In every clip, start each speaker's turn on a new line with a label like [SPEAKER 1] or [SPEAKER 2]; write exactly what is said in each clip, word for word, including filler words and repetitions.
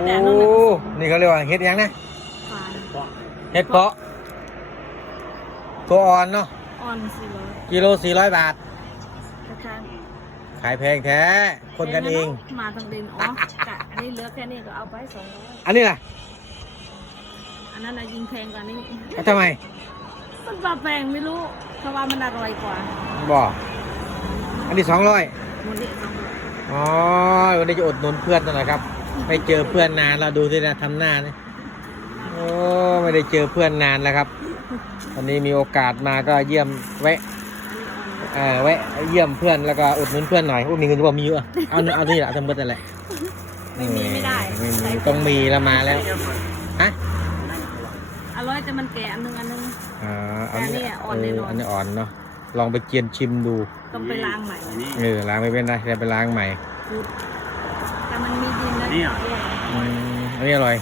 [SPEAKER 1] แต่นู่นน่ะ
[SPEAKER 2] นี่เขาเรียกว่าเห็ดยังนะ
[SPEAKER 1] ฝาน
[SPEAKER 2] เห็ดเพาะตัวอ่อนเนาะ
[SPEAKER 1] อ่อนสี่ร้อย
[SPEAKER 2] กิโลสี่ร้อยบาท
[SPEAKER 1] กระชัง
[SPEAKER 2] ขายแพงแท้ คนกันเอง
[SPEAKER 1] มาทางดินอ๋อกะอันนี้เหลือแค่นี้ก็เอาไปสองร้อย
[SPEAKER 2] อันนี้ล่ะ
[SPEAKER 1] อันนั้นน่ะยิงแพงกว่านี้
[SPEAKER 2] แล้วทำไม
[SPEAKER 1] มันปลาแพงไม่รู้เพราะว่ามันอร่อยกว่า
[SPEAKER 2] บอกอันนี้สองร้อย
[SPEAKER 1] หมดนี่สองร้อย
[SPEAKER 2] อ๋อวันนี้จะอดหนุนเพื่อนหน่อยครับ ไม่เจอเพื่อนนานเราดูที่นะทำหน้านี่โอ้ไม่ได้เจอเพื่อนนานแล้วครับ วันนี้มีโอกาสมาก็เยี่ยมแวะเอ่อแวะเยี่ยมเพื่อนแล้วก็อุดหนุนเพื่อนหน่อยโอ้มีเงินจะบอกมีเยอะเอาเอานี่แหละทั้งหมดนั่นแหละ
[SPEAKER 1] ไม่มีไม่ได้
[SPEAKER 2] ไม่มีต้องมีแล้วมาแล้วฮะ
[SPEAKER 1] อร่อยแต่มันแก่อันนึงอันนึง
[SPEAKER 2] อ่าอัน
[SPEAKER 1] แต่อันนี้
[SPEAKER 2] นี้
[SPEAKER 1] อ่อนแน่นอน
[SPEAKER 2] อันนี้อ่อนเนาะลองไปเจียนชิมดู
[SPEAKER 1] ต้องไปล้างใหม่
[SPEAKER 2] เออล้างไม่เป็นไรแต่ไปล้างใหม่
[SPEAKER 1] แต่มันมีดินนะ
[SPEAKER 3] นี่อ่ะ
[SPEAKER 2] อืมอันนี้อร่อย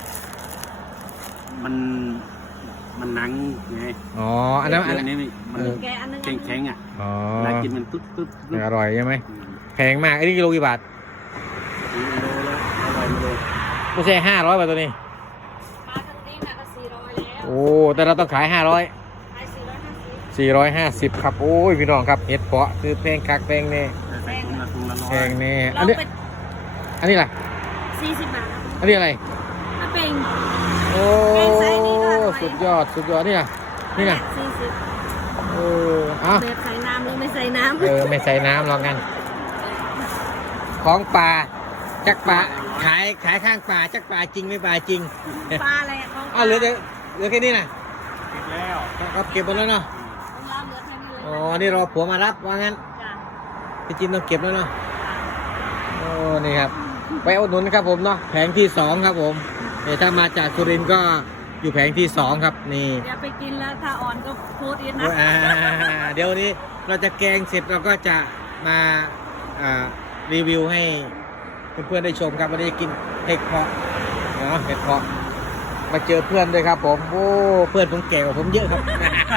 [SPEAKER 3] มันมันหนังไง
[SPEAKER 2] อ๋ออันนั้นอัน
[SPEAKER 3] อั
[SPEAKER 2] นั้น
[SPEAKER 3] นนี้มัน
[SPEAKER 2] เออ
[SPEAKER 1] แก่อันนึง
[SPEAKER 3] แข็งแข็งๆอ่ะ
[SPEAKER 2] อ๋อ
[SPEAKER 3] เวลากินมันตุ๊ดตุ๊ดตุ๊ด
[SPEAKER 2] อร่อยใช่ไหม
[SPEAKER 3] อืม
[SPEAKER 2] แพงมากไอ้นี่กิโลกี่บาท
[SPEAKER 3] กิโลละอร่อยมาเลย
[SPEAKER 2] ไม่ใช่ห้าร้อยบาทตัวนี้
[SPEAKER 1] มาทางนี้น่ะก็สี่ร้อยแล้ว
[SPEAKER 2] โอ้แต่เราต้องขายห้าร้อย
[SPEAKER 1] ขายสี่ร้อยห้าสิบ
[SPEAKER 2] สี่ร้อยห้าสิบครับโอ้ยพี่น้องครับเห็ดเพาะคือแพงคักแพงแน่
[SPEAKER 3] แต่ใส่ถุงละถุงละร้อ
[SPEAKER 2] แพ
[SPEAKER 3] ย
[SPEAKER 2] งแน่อั
[SPEAKER 1] เรา
[SPEAKER 2] นนี้
[SPEAKER 1] ไป
[SPEAKER 2] อันนี้ล่ะ
[SPEAKER 1] สี่สิบบาท
[SPEAKER 2] อันนี้อะไร
[SPEAKER 1] ถ้าเป็น
[SPEAKER 2] โอ้
[SPEAKER 1] แกงไส้นี่ก็อร่อย
[SPEAKER 2] สุดยอดสุดยอดนี่ล่ะนี่ล่ะ
[SPEAKER 1] สี่สิบ
[SPEAKER 2] เออเอ้า
[SPEAKER 1] แบบใส่น้ำหรือไม่ใส่น้ำ
[SPEAKER 2] เออไม่ใส่น้ำหรอกกันของป่าจักป่าขายขายข้างป่าจักป่าจริงไม่ป่าจริง
[SPEAKER 1] ปลาอะไรของ
[SPEAKER 2] อ้าวเหลือแต่เหลือแค่นี้นะ
[SPEAKER 3] ติดแล้ว
[SPEAKER 2] ก็เก็บหมดแล้วเนาะ
[SPEAKER 1] เราเหลือแค่นี้เลย
[SPEAKER 2] อ๋อนี่รอผัวมารับว่างั้น
[SPEAKER 1] จ้ะ
[SPEAKER 2] พี่จินต้องเก็บแล้วเนาะโอ้นี่ครับไปอุดหนุนครับผมเนาะแผงที่สองครับผมเนี่ยถ้ามาจากสุรินทร์ก็อยู่แผงที่สองครับนี่
[SPEAKER 1] เดี๋ยวไปกินแล้วถ้าอ่อนก็โพสต์อีกนะ
[SPEAKER 2] อ่าเดี๋ยววันนี้เราจะแกงเสร็จเราก็จะมาอ่ารีวิวให้เพื่อนๆได้ชมครับวันนี้กินเห็ดเพาะเนาะเห็ดเพาะมาเจอเพื่อนด้วยครับผมโอ้เพื่อนผมแก่กว่าผมเยอะครับ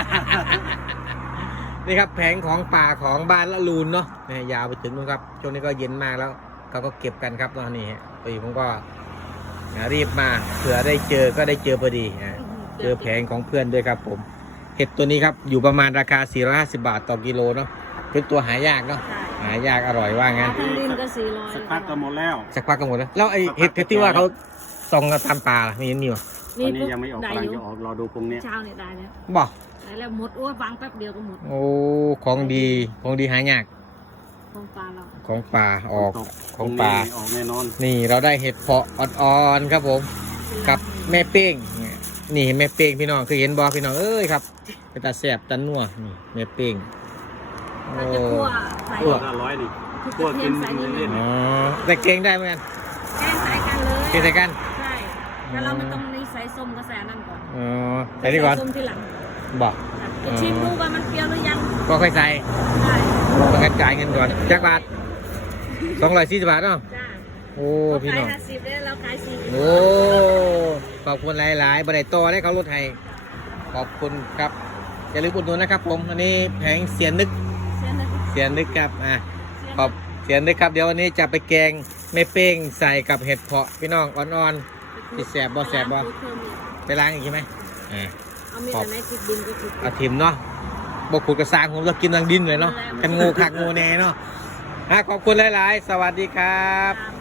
[SPEAKER 2] นี่ครับแผงของป่าของบ้านละลูนเนาะเนี่ยยาวไปถึงนู้นครับช่วงนี้ก็เย็นมากแล้วเขาก็เก็บกันครับตอนนี้ฮะปีผมก็รีบมาเผื่อได้เจอก็ได้เจอพอดีอ่าเจอแผงของเพื่อนด้วยครับผมเห็ดตัวนี้ครับอยู่ประมาณราคาสี่ร้อยห้าสิบบาทต่อกิโลเนาะเป็นตัวหายากเนาะ
[SPEAKER 1] ใช่
[SPEAKER 2] หายากอร่อยว่างั้น
[SPEAKER 1] ทางดินก็สี่ร้อย
[SPEAKER 3] สักพักก็หมดแล้ว
[SPEAKER 2] สักพักก็หมดแล้วแล้วไอ้เห็ดที่ว่าเขาส่องกันตามป่าล่ะไม่เห็นมีวะ
[SPEAKER 3] ตอนนี้ยังไม่ออก
[SPEAKER 1] ได้
[SPEAKER 3] กำลั
[SPEAKER 1] อง ยู่
[SPEAKER 3] จะออกรอดูพรุ่งนี้
[SPEAKER 1] เช้าเนี่ยได้แล้ว
[SPEAKER 2] บอก
[SPEAKER 1] ได้แล้วหมดโอ้ยวางแป๊บเดียวก็หมด
[SPEAKER 2] โอ้ของดีของดีหายาก
[SPEAKER 1] ของปลาเรา
[SPEAKER 2] ของป่าออก
[SPEAKER 3] ตก
[SPEAKER 2] ของป่า
[SPEAKER 3] พรุ่นี้ออกแน่นอน
[SPEAKER 2] นี่เราได้เห็ดเพาะอ่อนๆครับผมกับแม่เป้งนี่แม่เป้งพี่น้องเคยเห็นบอพี่น้องเอ้ยครับเป็นตาแสบตาหนัวนี่แม่เป้งโอ้
[SPEAKER 1] เราจะคั่วใส่
[SPEAKER 2] คั่ว
[SPEAKER 3] ละร้อยนี่
[SPEAKER 1] พริก
[SPEAKER 3] พวก
[SPEAKER 1] กระเที
[SPEAKER 3] กิ
[SPEAKER 1] ย
[SPEAKER 3] น
[SPEAKER 1] มใส่นิดนึ
[SPEAKER 3] เล่
[SPEAKER 1] ง
[SPEAKER 3] น
[SPEAKER 2] อ๋อแต่เก่งได้เหมือนกัน
[SPEAKER 1] แกงใส่กันเลย
[SPEAKER 2] เก่งใส่กัน
[SPEAKER 1] ใช่แต่เราไม่ต้องนี่ใส่ส้มกระแสนั่นก่อน
[SPEAKER 2] อ๋อใส่นี่ก่อน
[SPEAKER 1] ส้มทีหลัง
[SPEAKER 2] บอก
[SPEAKER 1] จะชิมดูว่ามันเปรี้ยวหรือยัง
[SPEAKER 2] ก็ค่อยใส่
[SPEAKER 1] ได้
[SPEAKER 2] ต้องการจ่ายเงินก่อนจักบาทสองร้อยสี่สิบบาทเนาะ
[SPEAKER 1] จ้า
[SPEAKER 2] โอ้
[SPEAKER 1] เขา
[SPEAKER 2] พี่
[SPEAKER 1] ขาย
[SPEAKER 2] น้อง
[SPEAKER 1] ห้าสิบได้เราขายสี่สิบ
[SPEAKER 2] โอ้ขอบคุณหลายๆบริษัทได้เขาลดให้ขอบคุณครับอย่าลืมอุดหนุนนะครับผมอันนี้แผงเสียนนึก
[SPEAKER 1] เส้นนะ
[SPEAKER 2] เสียนนึกครับอ่ะ
[SPEAKER 1] เส้น
[SPEAKER 2] ขอบเสียนนึกครับเดี๋ยววันนี้จะไปแกงไม่เป้งใส่กับเห็ดเพาะพี่น้องอ่อนๆที่แสบบ่แสบบ่ไปล้างอีกใช่ไหมอ่า
[SPEAKER 1] เอามีแต่ไหนติดดินก็ติด
[SPEAKER 2] เอาทิมเนาะบกขุดกระซางผมเรากินทางดินเลยเนาะกันงูคักงูแน่เนาะอ่ะขอบคุณหลายๆ สวัสดีครับ
[SPEAKER 1] ครับ